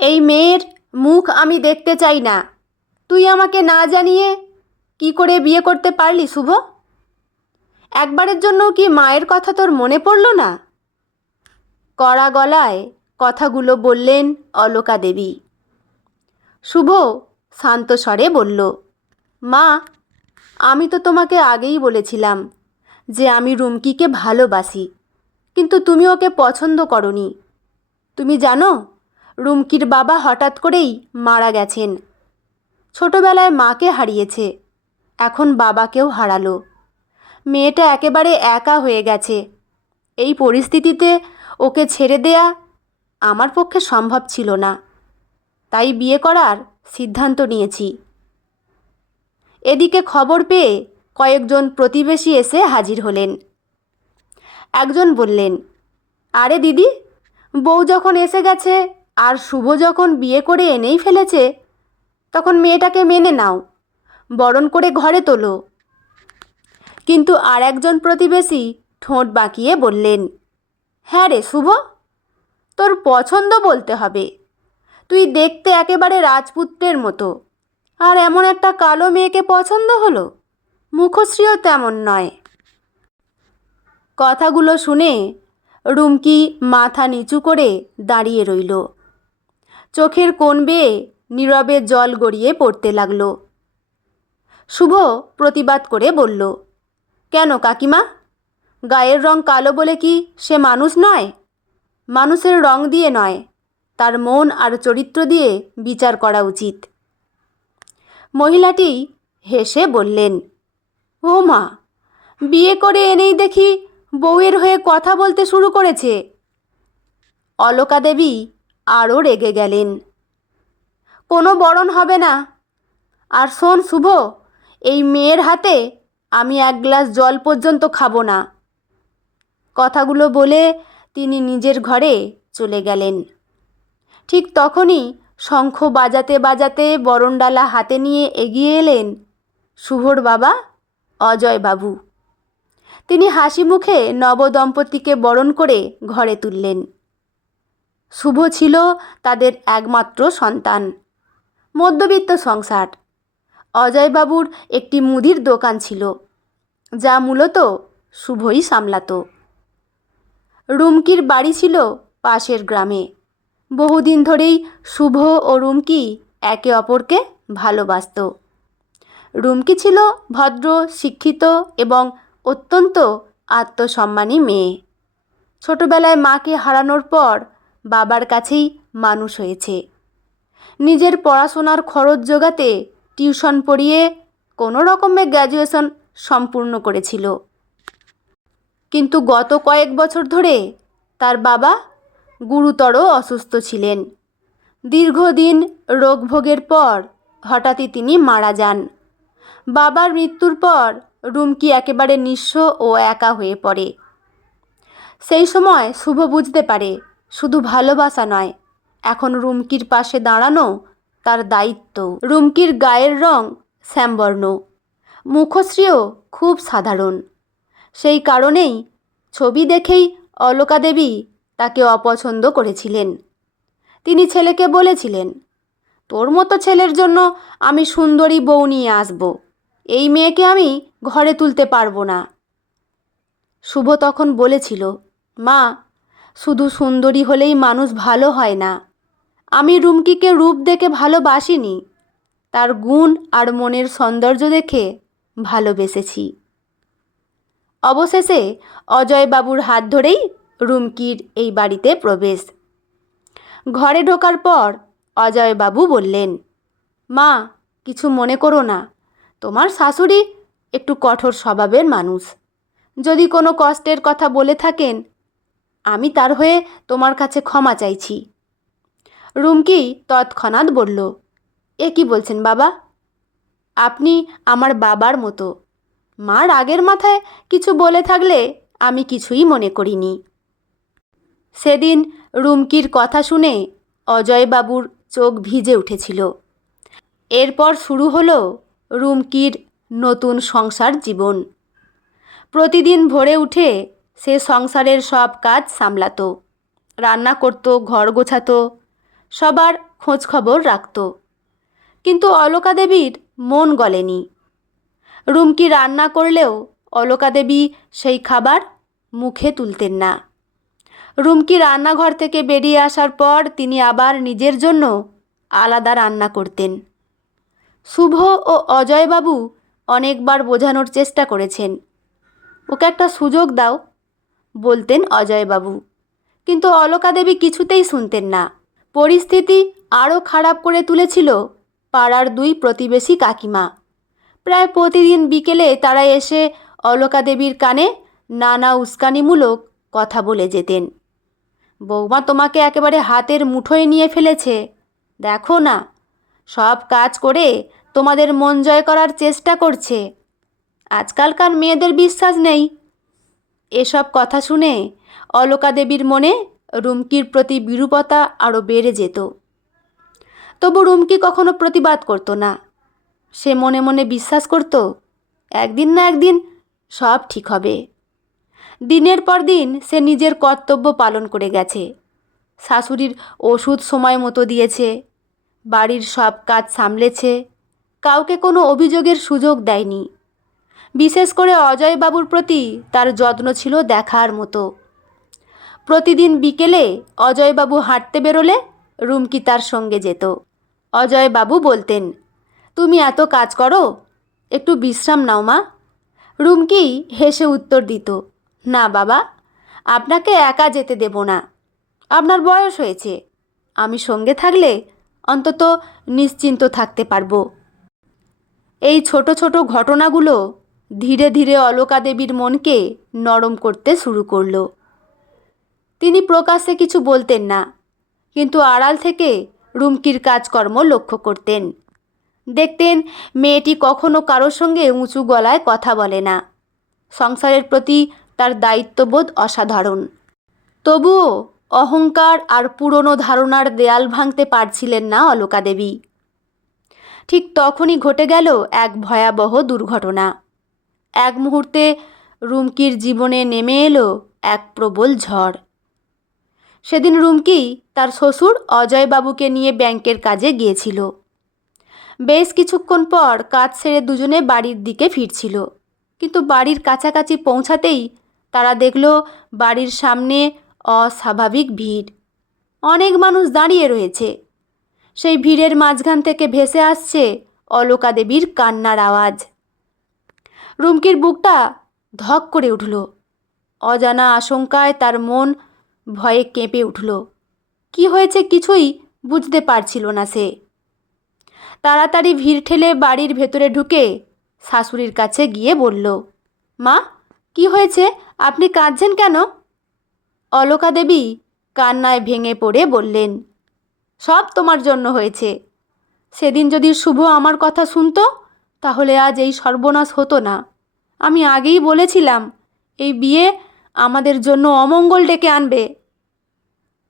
এই মেয়ের মুখ আমি দেখতে চাই না। তুই আমাকে না জানিয়ে কি করে বিয়ে করতে পারলি শুভ? একবারের জন্য কি মায়ের কথা তোর মনে পড়ল না? কড়া গলায় কথাগুলো বললেন অলকা দেবী। শুভ শান্ত স্বরে বলল, মা, আমি তো তোমাকে আগেই বলেছিলাম যে আমি রুমকিকে ভালোবাসি, কিন্তু তুমি ওকে পছন্দ করনি। তুমি জানো, রুমকির বাবা হঠাৎ করেই মারা গেছেন। ছোটবেলায় মাকে হারিয়েছে, এখন বাবাকেও হারালো। মেয়েটা একেবারে একা হয়ে গেছে। এই পরিস্থিতিতে ওকে ছেড়ে দেয়া আমার পক্ষে সম্ভব ছিল না, তাই বিয়ে করার সিদ্ধান্ত নিয়েছি। এদিকে খবর পেয়ে কয়েকজন প্রতিবেশী এসে হাজির হলেন। একজন বললেন, আরে দিদি, বউ যখন এসে গেছে আর শুভ যখন বিয়ে করে এনেই ফেলেছে, তখন মেয়েটাকে মেনে নাও, বরণ করে ঘরে তোলো। কিন্তু আর একজন প্রতিবেশী ঠোঁট বাঁকিয়ে বললেন, হ্যাঁ রে শুভ, তোর পছন্দ বলতে হবে। তুই দেখতে একেবারে রাজপুত্রের মতো, আর এমন একটা কালো মেয়েকে পছন্দ হলো? মুখশ্রীও তেমন নয়। কথাগুলো শুনে রুমকি মাথা নিচু করে দাঁড়িয়ে রইল। চোখের কোণ বেয়ে নীরবে জল গড়িয়ে পড়তে লাগলো। শুভ প্রতিবাদ করে বলল, কেন কাকিমা, গায়ের রং কালো বলে কি সে মানুষ নয়? মানুষের রং দিয়ে নয়, তার মন আর চরিত্র দিয়ে বিচার করা উচিত। মহিলাটি হেসে বললেন, ও মা, বিয়ে করে এনেই দেখি বউয়ের হয়ে কথা বলতে শুরু করেছে। অলকা দেবী আরও রেগে গেলেন। কোনো বরণ হবে না। আর শোন শুভ, এই মেয়ের হাতে আমি এক গ্লাস জল পর্যন্ত খাবো না। কথাগুলো বলে তিনি নিজের ঘরে চলে গেলেন। ঠিক তখনই শঙ্খ বাজাতে বাজাতে বরণডালা হাতে নিয়ে এগিয়ে এলেন শুভর বাবা অজয় বাবু। তিনি হাসি মুখে নবদম্পতিকে বরণ করে ঘরে তুললেন। শুভ ছিল তাদের একমাত্র সন্তান। মধ্যবিত্ত সংসার। অজয়বাবুর একটি মুদির দোকান ছিল, যা মূলত শুভই সামলাতো। রুমকির বাড়ি ছিল পাশের গ্রামে। বহুদিন ধরেই শুভ ও রুমকি একে অপরকে ভালোবাসত। রুমকি ছিল ভদ্র, শিক্ষিত এবং অত্যন্ত আত্মসম্মানী মেয়ে। ছোটবেলায় মাকে হারানোর পর বাবার কাছেই মানুষ হয়েছে। নিজের পড়াশোনার খরচ জোগাতে টিউশন পড়িয়ে কোনো রকমে গ্র্যাজুয়েশন সম্পূর্ণ করেছিল। কিন্তু গত কয়েক বছর ধরে তার বাবা গুরুতর অসুস্থ ছিলেন। দীর্ঘদিন রোগভোগের পর হঠাৎই তিনি মারা যান। বাবার মৃত্যুর পর রুমকি একেবারে নিঃস্ব ও একা হয়ে পড়ে। সেই সময় শুভ বুঝতে পারে, শুধু ভালোবাসা নয়, এখন রুমকির পাশে দাঁড়ানো তার দায়িত্ব। রুমকির গায়ের রং শ্যামবর্ণ, মুখশ্রীও খুব সাধারণ। সেই কারণেই ছবি দেখেই অলকা দেবী তাকে অপছন্দ করেছিলেন। তিনি ছেলেকে বলেছিলেন, তোর মতো ছেলের জন্য আমি সুন্দরী বউ নিয়ে আসব, এই মেয়েকে আমি ঘরে তুলতে পারবো না। শুভ তখন বলেছিল, মা, শুধু সুন্দরী হলেই মানুষ ভালো হয় না। আমি রুমকিকে রূপ দেখে ভালোবাসিনি, তার গুণ আর মনের সৌন্দর্য দেখে ভালোবেসেছি। অবশেষে অজয়বাবুর হাত ধরেই রুমকির এই বাড়িতে প্রবেশ। ঘরে ঢোকার পর অজয়বাবু বললেন, মা, কিছু মনে করো না, তোমার শাশুড়ি একটু কঠোর স্বভাবের মানুষ। যদি কোনো কষ্টের কথা বলে থাকেন, আমি তার হয়ে তোমার কাছে ক্ষমা চাইছি। রুমকি তৎক্ষণাৎ বলল, এ কি বলছেন বাবা? আপনি আমার বাবার মতো। মা রাগের মাথায় কিছু বলে থাকলে আমি কিছুই মনে করিনি। সেদিন রুমকির কথা শুনে অজয়বাবুর চোখ ভিজে উঠেছিল। এরপর শুরু হলো রুমকির নতুন সংসার জীবন। প্রতিদিন ভোরে উঠে সে সংসারের সব কাজ সামলাতো, রান্না করত, ঘর গোছাতো, সবার খোঁজ খবর রাখত। কিন্তু অলকা দেবীর মন গলেনি। রুমকি রান্না করলেও অলকা দেবী সেই খাবার মুখে তুলতেন না। রুমকি রান্নাঘর থেকে বেরিয়ে আসার পর তিনি আবার নিজের জন্য আলাদা রান্না করতেন। শুভ ও অজয়বাবু অনেকবার বোঝানোর চেষ্টা করেছেন, ওকে একটা সুযোগ দাও, বলতেন অজয়বাবু। কিন্তু অলকা দেবী কিছুতেই শুনতেন না। পরিস্থিতি আরও খারাপ করে তুলেছিল পাড়ার দুই প্রতিবেশী কাকিমা। প্রায় প্রতিদিন বিকেলে তারা এসে অলকা দেবীর কানে নানা উস্কানিমূলক কথা বলে যেতেন। বৌমা তোমাকে একেবারে হাতের মুঠোয় নিয়ে ফেলেছে, দেখো না, সব কাজ করে তোমাদের মন জয় করার চেষ্টা করছে, আজকালকার মেয়েদের বিশ্বাস নেই। এসব কথা শুনে অলকা দেবীর মনে রুমকির প্রতি বিরূপতা আরও বেড়ে যেত। তবু রুমকি কখনো প্রতিবাদ করতো না। সে মনে মনে বিশ্বাস করত, একদিন না একদিন সব ঠিক হবে। দিনের পর দিন সে নিজের কর্তব্য পালন করে গেছে। শাশুড়ির ওষুধ সময় মতো দিয়েছে, বাড়ির সব কাজ সামলেছে, কাউকে কোনো অভিযোগের সুযোগ দেয়নি। বিশেষ করে অজয়বাবুর প্রতি তার যত্ন ছিল দেখার মতো। প্রতিদিন বিকেলে অজয়বাবু হাঁটতে বেরোলে রুমকি তার সঙ্গে যেত। অজয়বাবু বলতেন, তুমি এত কাজ করো, একটু বিশ্রাম নাও মা। রুমকি হেসে উত্তর দিত, না বাবা, আপনাকে একা যেতে দেব না, আপনার বয়স হয়েছে, আমি সঙ্গে থাকলে অন্তত নিশ্চিন্ত থাকতে পারবো। এই ছোট ছোট ঘটনাগুলো ধীরে ধীরে অলকা দেবীর মনকে নরম করতে শুরু করলো। তিনি প্রকাশ্যে কিছু বলতেন না, কিন্তু আড়াল থেকে রুমকির কাজকর্ম লক্ষ্য করতেন। দেখতেন মেয়েটি কখনো কারোর সঙ্গে উঁচু গলায় কথা বলে না। সংসারের প্রতি তার দায়িত্ববোধ অসাধারণ। তবুও অহংকার আর পুরনো ধারণার দেয়াল ভাঙতে পারছিলেন না অলকা দেবী। ঠিক তখনই ঘটে গেল এক ভয়াবহ দুর্ঘটনা। এক মুহূর্তে রুমকির জীবনে নেমে এলো এক প্রবল ঝড়। সেদিন রুমকি তার শ্বশুর অজয়বাবুকে নিয়ে ব্যাংকের কাজে গিয়েছিল। বেশ কিছুক্ষণ পর কাজ সেরে দুজনে বাড়ির দিকে ফিরছিল। কিন্তু বাড়ির কাছাকাছি পৌঁছাতেই তারা দেখল বাড়ির সামনে অস্বাভাবিক ভিড়। অনেক মানুষ দাঁড়িয়ে রয়েছে। সেই ভিড়ের মাঝখান থেকে ভেসে আসছে অলকা দেবীর কান্নার আওয়াজ। রুমকির বুকটা ধক করে উঠল। অজানা আশঙ্কায় তার মন ভয়ে কেঁপে উঠল। কি হয়েছে কিছুই বুঝতে পারছিল না সে। তাড়াতাড়ি ভিড় ঠেলে বাড়ির ভেতরে ঢুকে শাশুড়ির কাছে গিয়ে বলল, মা, কি হয়েছে, আপনি কাঁদছেন কেন? অলকা দেবী কান্নায় ভেঙে পড়ে বললেন, সব তোমার জন্য হয়েছে। সেদিন যদি শুভ আমার কথা শুনতো তাহলে আজ এই সর্বনাশ হতো না। আমি আগেই বলেছিলাম এই বিয়ে আমাদের জন্য অমঙ্গল ডেকে আনবে।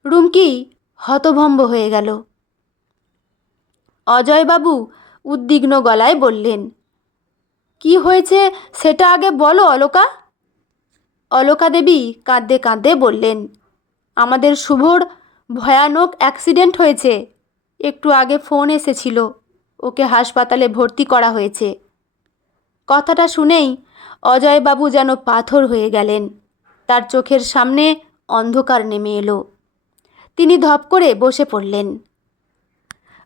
রুমকি হতভম্ব হয়ে গেল। অজয়বাবু উদ্বিগ্ন গলায় বললেন, কি হয়েছে সেটা আগে বলো অলকা। অলকা দেবী কাঁদতে কাঁদতে বললেন, আমাদের শুভর ভয়ানক অ্যাক্সিডেন্ট হয়েছে। একটু আগে ফোন এসেছিল, ওকে হাসপাতালে ভর্তি করা হয়েছে। কথাটা শুনেই অজয়বাবু যেন পাথর হয়ে গেলেন। তার চোখের সামনে অন্ধকার নেমে এলো। তিনি ধপ করে বসে পড়লেন।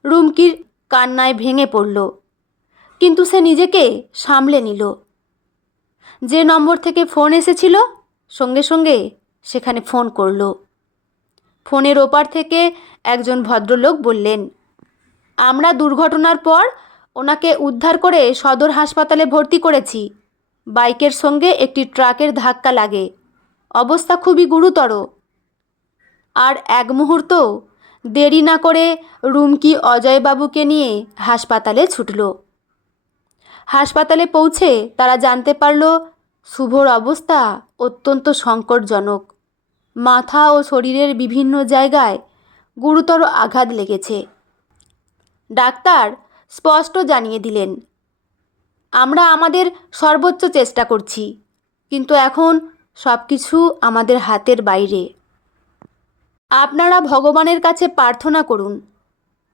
রুমকির কান্নায় ভেঙে পড়ল, কিন্তু সে নিজেকে সামলে নিল। যে নম্বর থেকে ফোন এসেছিল সঙ্গে সঙ্গে সেখানে ফোন করল। ফোনের ওপার থেকে একজন ভদ্রলোক বললেন, আমরা দুর্ঘটনার পর ওনাকে উদ্ধার করে সদর হাসপাতালে ভর্তি করেছি। বাইকের সঙ্গে একটি ট্রাকের ধাক্কা লাগে, অবস্থা খুবই গুরুতর। আর এক মুহূর্ত দেরি না করে রুমকি অজয়বাবুকে নিয়ে হাসপাতালে ছুটল। হাসপাতালে পৌঁছে তারা জানতে পারল শুভর অবস্থা অত্যন্ত সংকটজনক। মাথা ও শরীরের বিভিন্ন জায়গায় গুরুতর আঘাত লেগেছে। ডাক্তার স্পষ্ট জানিয়ে দিলেন, আমরা আমাদের সর্বোচ্চ চেষ্টা করছি, কিন্তু এখন সব কিছু আমাদের হাতের বাইরে। আপনারা ভগবানের কাছে প্রার্থনা করুন,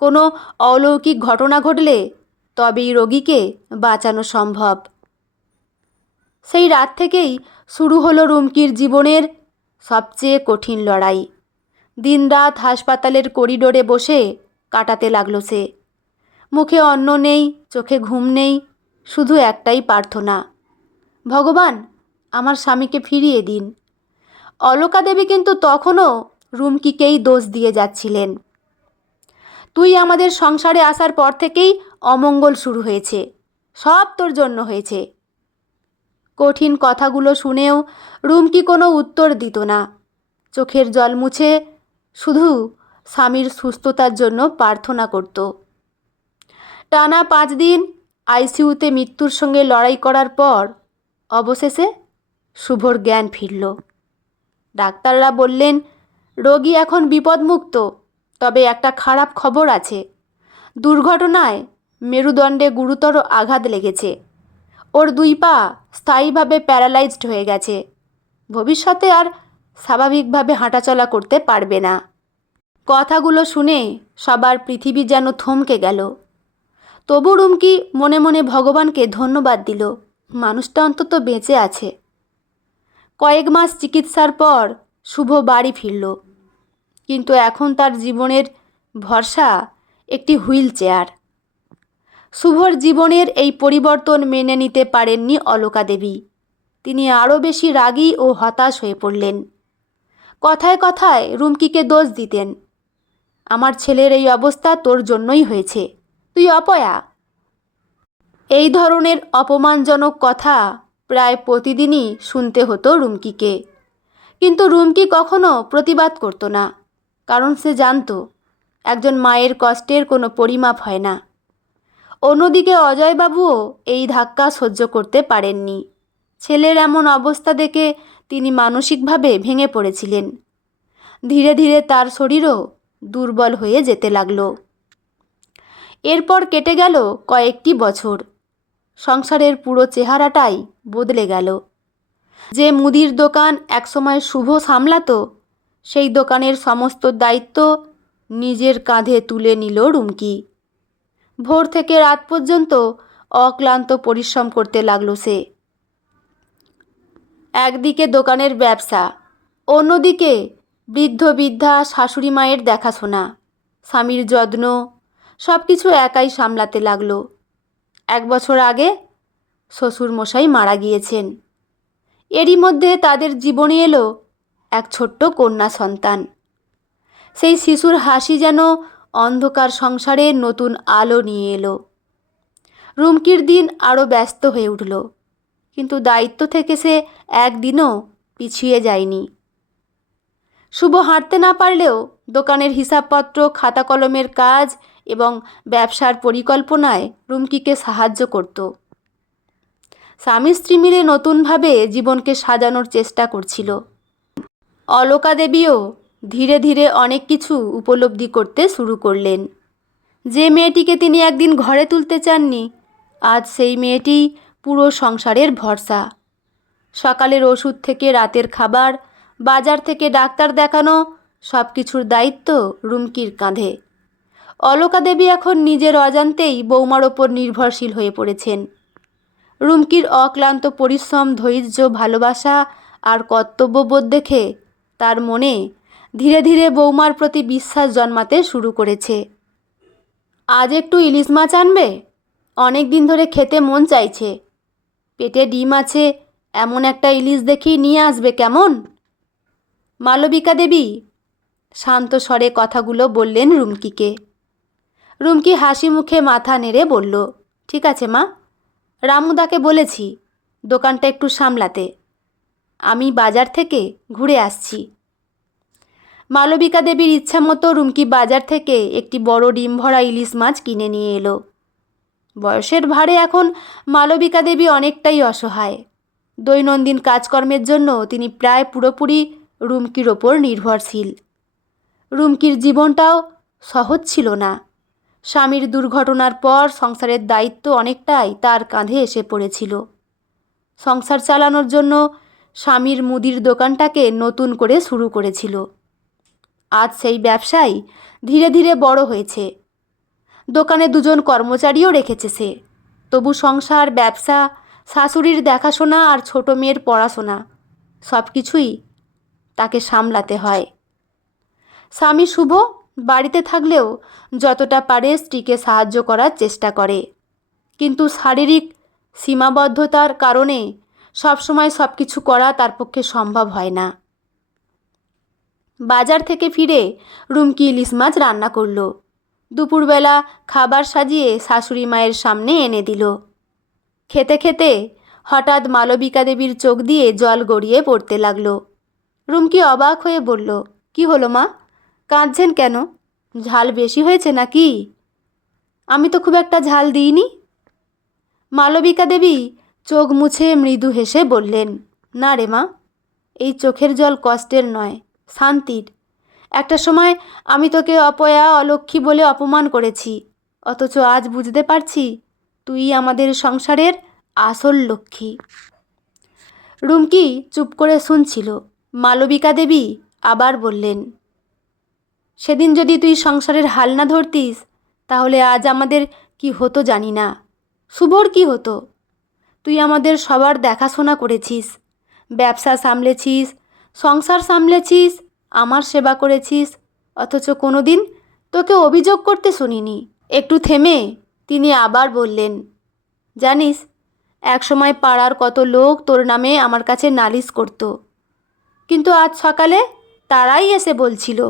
কোনো অলৌকিক ঘটনা ঘটলে তবেই রোগীকে বাঁচানো সম্ভব। সেই রাত থেকেই শুরু হলো রুমকির জীবনের সবচেয়ে কঠিন লড়াই। দিনরাত হাসপাতালের করিডোরে বসে কাটাতে লাগলো সে। মুখে অন্ন নেই, চোখে ঘুম নেই, শুধু একটাই প্রার্থনা, ভগবান আমার স্বামীকে ফিরিয়ে দিন। অলকা দেবী কিন্তু তখনও রুমকিকেই দোষ দিয়ে যাচ্ছিলেন। তুই আমাদের সংসারে আসার পর থেকেই অমঙ্গল শুরু হয়েছে, সব তোর জন্য হয়েছে। কঠিন কথাগুলো শুনেও রুমকি কোনো উত্তর দিত না। চোখের জল মুছে শুধু স্বামীর সুস্থতার জন্য প্রার্থনা করত। টানা 5 দিন আইসিইউতে মৃত্যুর সঙ্গে লড়াই করার পর অবশেষে শুভর জ্ঞান ফিরল। ডাক্তাররা বললেন রোগী এখন বিপদমুক্ত, তবে একটা খারাপ খবর আছে। দুর্ঘটনায় মেরুদণ্ডে গুরুতর আঘাত লেগেছে। ওর 2 পা স্থায়ীভাবে প্যারালাইজড হয়ে গেছে। ভবিষ্যতে আর স্বাভাবিকভাবে হাঁটাচলা করতে পারবে না। কথাগুলো শুনে সবার পৃথিবী যেন থমকে গেল। তবু রুমকি মনে মনে ভগবানকে ধন্যবাদ দিল, মানুষটা অন্তত বেঁচে আছে। কয়েক মাস চিকিৎসার পর শুভ বাড়ি ফিরল, কিন্তু এখন তার জীবনের ভরসা একটি হুইল চেয়ার। শুভর জীবনের এই পরিবর্তন মেনে নিতে পারেননি অলকা দেবী। তিনি আরও বেশি রাগী ও হতাশ হয়ে পড়লেন। কথায় কথায় রুমকিকে দোষ দিতেন, আমার ছেলের এই অবস্থা তোর জন্যই হয়েছে, তুই অপয়া। এই ধরনের অপমানজনক কথা প্রায় প্রতিদিনই শুনতে হতো রুমকিকে। কিন্তু রুমকি কখনো প্রতিবাদ করতো না, কারণ সে জানত একজন মায়ের কষ্টের কোনো পরিমাপ হয় না। অন্যদিকে অজয়বাবুও এই ধাক্কা সহ্য করতে পারেননি। ছেলের এমন অবস্থা দেখে তিনি মানসিকভাবে ভেঙে পড়েছিলেন। ধীরে ধীরে তার শরীরও দুর্বল হয়ে যেতে লাগলো। এরপর কেটে গেল কয়েকটি বছর। সংসারের পুরো চেহারাটাই বদলে গেল। যে মুদির দোকান একসময় শুভ সামলাতো, সেই দোকানের সমস্ত দায়িত্ব নিজের কাঁধে তুলে নিল রুমকি। ভোর থেকে রাত পর্যন্ত অক্লান্ত পরিশ্রম করতে লাগলো সে। একদিকে দোকানের ব্যবসা, অন্যদিকে বৃদ্ধ বৃদ্ধা শাশুড়ি মায়ের দেখাশোনা, স্বামীর যত্ন, সব কিছু একাই সামলাতে লাগলো। 1 বছর আগে শ্বশুরমশাই মারা গিয়েছেন। এরই মধ্যে তাদের জীবনে এলো এক ছোট্ট কন্যা সন্তান। সেই শিশুর হাসি যেন অন্ধকার সংসারে নতুন আলো নিয়ে এলো। রুমকির দিন আরও ব্যস্ত হয়ে উঠল, কিন্তু দায়িত্ব থেকে সে একদিনও পিছিয়ে যায়নি। শুভ হাঁটতে না পারলেও দোকানের হিসাবপত্র, খাতা কলমের কাজ এবং ব্যবসার পরিকল্পনায় রুমকিকে সাহায্য করত। স্বামী স্ত্রী মিলে নতুনভাবে জীবনকে সাজানোর চেষ্টা করছিল। অলকা দেবীও ধীরে ধীরে অনেক কিছু উপলব্ধি করতে শুরু করলেন। যে মেয়েটিকে তিনি একদিন ঘরে তুলতে চাননি, আজ সেই মেয়েটি পুরো সংসারের ভরসা। সকালের ওষুধ থেকে রাতের খাবার, বাজার থেকে ডাক্তার দেখানো, সব কিছুর দায়িত্ব রুমকির কাঁধে। অলকা দেবী এখন নিজের অজান্তেই বৌমার ওপর নির্ভরশীল হয়ে পড়েছেন। রুমকির অক্লান্ত পরিশ্রম, ধৈর্য, ভালোবাসা আর কর্তব্যবোধ দেখে তার মনে ধীরে ধীরে বৌমার প্রতি বিশ্বাস জন্মাতে শুরু করেছে। আজ একটু ইলিশ মাছ আনবে, অনেক দিন ধরে খেতে মন চাইছে। পেটে ডিম আছে, এমন একটা ইলিশ দেখি নিয়ে আসবে কেমন? মালবিকা দেবী শান্ত স্বরে কথাগুলো বললেন রুমকিকে। রুমকি হাসি মুখে মাথা নেড়ে বলল, ঠিক আছে মা, রামুদাকে বলেছি দোকানটা একটু সামলাতে, আমি বাজার থেকে ঘুরে আসছি। মালবিকা দেবীর ইচ্ছা মতো রুমকি বাজার থেকে একটি বড় ডিম ভরা ইলিশ মাছ কিনে নিয়ে এলো। বয়সের ভারে এখন মালবিকা দেবী অনেকটাই অসহায়। দৈনন্দিন কাজকর্মের জন্য তিনি প্রায় পুরোপুরি রুমকির ওপর নির্ভরশীল। রুমকির জীবনটাও সহজ ছিল না। স্বামীর দুর্ঘটনার পর সংসারের দায়িত্ব অনেকটাই তার কাঁধে এসে পড়েছিল। সংসার চালানোর জন্য স্বামীর মুদির দোকানটাকে নতুন করে শুরু করেছিল। আজ সেই ব্যবসায় ধীরে ধীরে বড় হয়েছে। দোকানে 2জন কর্মচারীও রেখেছে সে। তবু সংসার, ব্যবসা, শাশুড়ির দেখাশোনা আর ছোট মেয়ের পড়াশোনা সব কিছুই তাকে সামলাতে হয়। স্বামী শুভ বাড়িতে থাকলেও যতটা পারে স্ত্রীকে সাহায্য করার চেষ্টা করে, কিন্তু শারীরিক সীমাবদ্ধতার কারণে সবসময় সব কিছু করা তার পক্ষে সম্ভব হয় না। বাজার থেকে ফিরে রুমকি ইলিশ মাছ রান্না করলো। দুপুরবেলা খাবার সাজিয়ে শাশুড়ি মায়ের সামনে এনে দিল। খেতে খেতে হঠাৎ মালবিকা দেবীর চোখ দিয়ে জল গড়িয়ে পড়তে লাগলো। রুমকি অবাক হয়ে বলল, কি হলো মা, কাঁদছেন কেন? ঝাল বেশি হয়েছে নাকি? আমি তো খুব একটা ঝাল দিইনি। মালবিকা দেবী চোখ মুছে মৃদু হেসে বললেন, না রে মা, এই চোখের জল কষ্টের নয়, শান্তির। একটা সময় আমি তোকে অপয়া, অলক্ষ্মী বলে অপমান করেছি, অথচ আজ বুঝতে পারছি তুই আমাদের সংসারের আসল লক্ষ্মী। রুমকি চুপ করে শুনছিল। মালবিকা দেবী আবার বললেন, সেদিন যদি তুই সংসারের হাল না ধরতিস, তাহলে আজ আমাদের কি হতো জানি না। শুভর কি হতো? তুই আমাদের সবার দেখাশোনা করেছিস, ব্যবসা সামলেছিস, সংসার সামলেছিস, আমার সেবা করেছিস, অথচ কোনো দিন তোকে অভিযোগ করতে শুনিনি। একটু থেমে তিনি আবার বললেন, জানিস, একসময় পাড়ার কত লোক তোর নামে আমার কাছে নালিশ করত, কিন্তু আজ সকালে তারাই এসে বলছিল,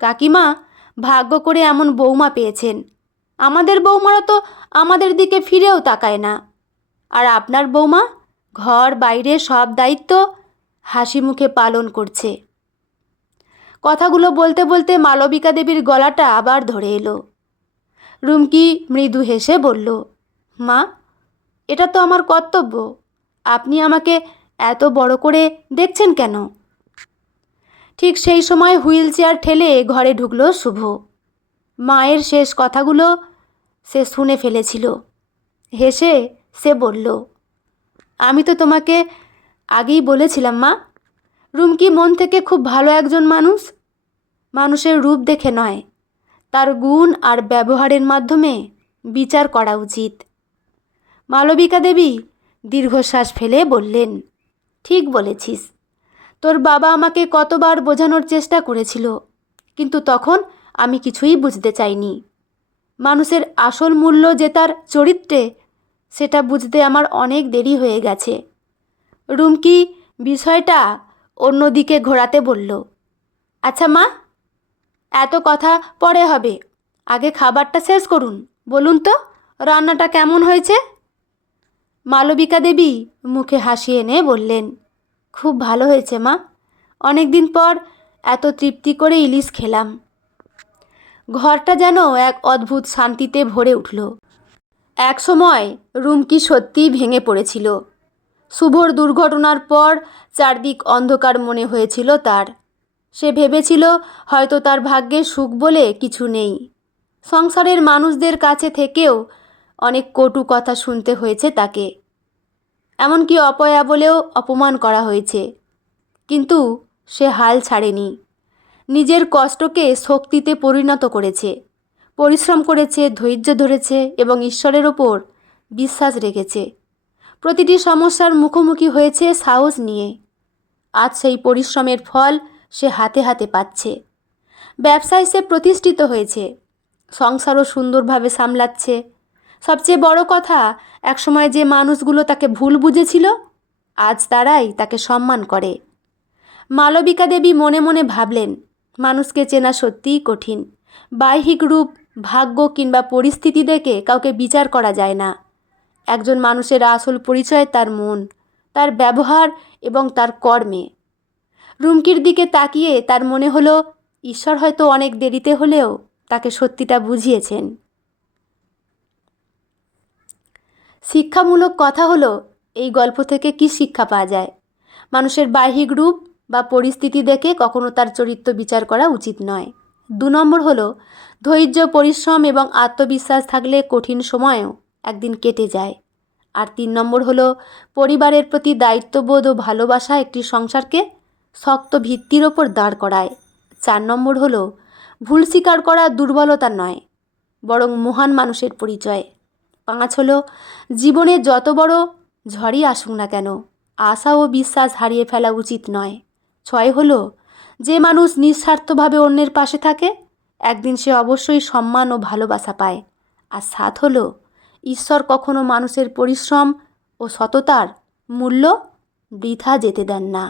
কাকিমা ভাগ্য করে এমন বৌমা পেয়েছেন। আমাদের বৌমারা তো আমাদের দিকে ফিরেও তাকায় না, আর আপনার বৌমা ঘর বাইরে সব দায়িত্ব হাসি মুখে পালন করছে। কথাগুলো বলতে বলতে মালবিকা দেবীর গলাটা আবার ধরে এলো। রুমকি মৃদু হেসে বলল, মা, এটা তো আমার কর্তব্য। আপনি আমাকে এত বড় করে দেখছেন কেন? ঠিক সেই সময় হুইল চেয়ার ঠেলে ঘরে ঢুকলো শুভ। মায়ের শেষ কথাগুলো সে শুনে ফেলেছিল। হেসে সে বলল, আমি তো তোমাকে আগেই বলেছিলাম মা, রুমকি মন থেকে খুব ভালো একজন মানুষ। মানুষের রূপ দেখে নয়, তার গুণ আর ব্যবহারের মাধ্যমে বিচার করা উচিত। মালবিকা দেবী দীর্ঘশ্বাস ফেলে বললেন, ঠিক বলেছিস। তোর বাবা আমাকে কতবার বোঝানোর চেষ্টা করেছিল, কিন্তু তখন আমি কিছুই বুঝতে চাইনি। মানুষের আসল মূল্য যে তার চরিত্রে, সেটা বুঝতে আমার অনেক দেরি হয়ে গেছে। রুমকি বিষয়টা অন্যদিকে ঘোরাতে বলল, আচ্ছা মা, এত কথা পরে হবে, আগে খাবারটা শেষ করুন। বলুন তো, রান্নাটা কেমন হয়েছে? মালবিকা দেবী মুখে হাসি এনে বললেন, খুব ভালো হয়েছে মা, অনেক দিন পর এত তৃপ্তি করে ইলিশ খেলাম। ঘরটা যেন এক অদ্ভুত শান্তিতে ভরে উঠল। এক সময় রুমকি সত্যিই ভেঙে পড়েছিল। শুভর দুর্ঘটনার পর চারদিক অন্ধকার মনে হয়েছিল তার। সে ভেবেছিল হয়তো তার ভাগ্যে সুখ বলে কিছু নেই। সংসারের মানুষদের কাছে থেকেও অনেক কটু কথা শুনতে হয়েছে তাকে, এমনকি অপয়া বলেও অপমান করা হয়েছে। কিন্তু সে হাল ছাড়েনি, নিজের কষ্টকে শক্তিতে পরিণত করেছে, পরিশ্রম করেছে, ধৈর্য ধরেছে এবং ঈশ্বরের ওপর বিশ্বাস রেখেছে। প্রতিটি সমস্যার মুখোমুখি হয়েছে সাহস নিয়ে। আজ সেই পরিশ্রমের ফল সে হাতে হাতে পাচ্ছে। ব্যবসায় সে প্রতিষ্ঠিত হয়েছে, সংসারও সুন্দরভাবে সামলাচ্ছে। সবচেয়ে বড় কথা, একসময় যে মানুষগুলো তাকে ভুল বুঝেছিল, আজ তারাই তাকে সম্মান করে। মালবিকা দেবী মনে মনে ভাবলেন, মানুষকে চেনা সত্যিই কঠিন। বাহ্যিক রূপ, ভাগ্য কিংবা পরিস্থিতি দেখে কাউকে বিচার করা যায় না। একজন মানুষের আসল পরিচয় তার মন, তার ব্যবহার এবং তার কর্মে। রুমকির দিকে তাকিয়ে তার মনে হলো, ঈশ্বর হয়তো অনেক দেরিতে হলেও তাকে সত্যিটা বুঝিয়েছেন। শিক্ষামূলক কথা হলো, এই গল্প থেকে কি শিক্ষা পাওয়া যায়? মানুষের বাহ্যিক রূপ বা পরিস্থিতি দেখে কখনো তার চরিত্র বিচার করা উচিত নয়। 2 নম্বর হলো, ধৈর্য, পরিশ্রম এবং আত্মবিশ্বাস থাকলে কঠিন সময়ও একদিন কেটে যায়। আর 3 নম্বর হলো, পরিবারের প্রতি দায়িত্ববোধ ও ভালোবাসা একটি সংসারকে শক্ত ভিত্তির ওপর দাঁড় করায়। 4 নম্বর হলো ভুল স্বীকার করা দুর্বলতা নয়, বরং মহান মানুষের পরিচয়। 5 হলো জীবনে যত বড় ঝড়ই আসুক না কেন আশা ও বিশ্বাস হারিয়ে ফেলা উচিত নয়। 6 হলো যে মানুষ নিঃস্বার্থভাবে অন্যের পাশে থাকে একদিন সে অবশ্যই সম্মান ও ভালোবাসা পায়। আর 7 হলো ঈশ্বর কখনো মানুষের পরিশ্রম ও সততার মূল্য বৃথা যেতে দেন না।